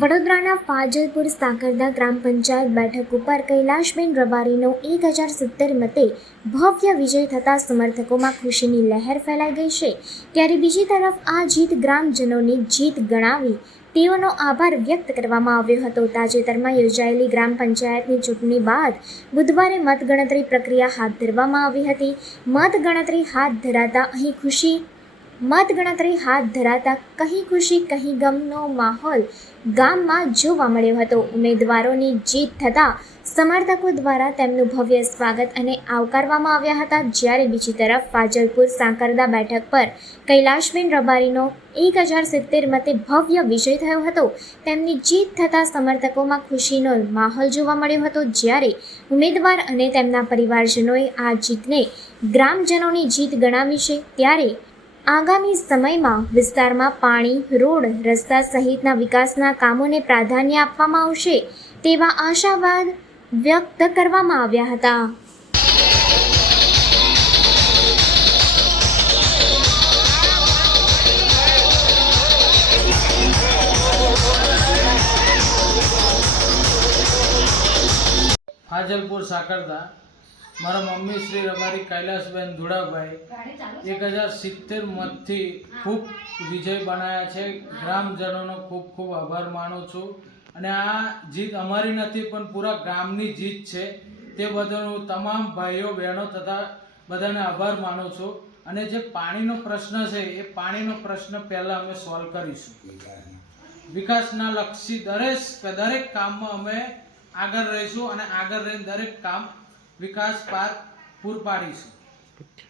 વડોદરાના ફાજલપુર સાકરદા ગ્રામ પંચાયત બેઠક ઉપર કૈલાશબેન રબારીનો એક હજાર સિત્તેર મતે ભવ્ય વિજય થતાં સમર્થકોમાં ખુશીની લહેર ફેલાઈ ગઈ છે. ત્યારે બીજી તરફ આ જીત ગ્રામજનોની જીત ગણાવી તેઓનો આભાર વ્યક્ત કરવામાં આવ્યો હતો. તાજેતરમાં યોજાયેલી ગ્રામ પંચાયતની ચૂંટણી બાદ બુધવારે મતગણતરી પ્રક્રિયા હાથ ધરવામાં આવી હતી. મતગણતરી હાથ ધરાતા અહીં ખુશી મતગણતરી હાથ ધરાતા કહી ખુશી, કહી ગમનો માહોલ ગામમાં જોવા મળ્યો હતો. ઉમેદવારોની જીત થતાં સમર્થકો દ્વારા તેમનું ભવ્ય સ્વાગત અને આવકારવામાં આવ્યા હતા. જ્યારે બીજી તરફ ફાજલપુર સાંકરદા બેઠક પર કૈલાશબેન રબારીનો એક હજાર સિત્તેર મતે ભવ્ય વિજય થયો હતો. તેમની જીત થતાં સમર્થકોમાં ખુશીનો માહોલ જોવા મળ્યો હતો. જ્યારે ઉમેદવાર અને તેમના પરિવારજનોએ આ જીતને ગ્રામજનોની જીત ગણાવી છે, ત્યારે આગામી સમયમાં વિસ્તારમાં પાણી, રોડ, રસ્તા સહિતના વિકાસના કામોને પ્રાધાન્ય આપવામાં આવશે તેવા આશાવાદ વ્યક્ત કરવામાં આવ્યા હતા. ફાજલપુર સાકરદા મારા મમ્મી શ્રી અમારી કૈલાસબેન ધુડાભાઈ એક હજાર સિત્તેર મતથી ખૂબ વિજય બનાવ્યા છે. ગ્રામજનોનો ખૂબ ખૂબ આભાર માનું છું. અને આ જીત અમારી નથી પણ પૂરા ગામની જીત છે. તે બદલ હું તમામ ભાઈઓ બહેનો તથા બધાને આભાર માનું છું. અને જે પાણીનો પ્રશ્ન છે એ પાણીનો પ્રશ્ન પહેલાં અમે સોલ્વ કરીશું. વિકાસના લક્ષી દરેક દરેક કામમાં અમે આગળ રહીશું અને આગળ રહીને દરેક કામ વિકાસ પાર્ક પૂર પાડીશું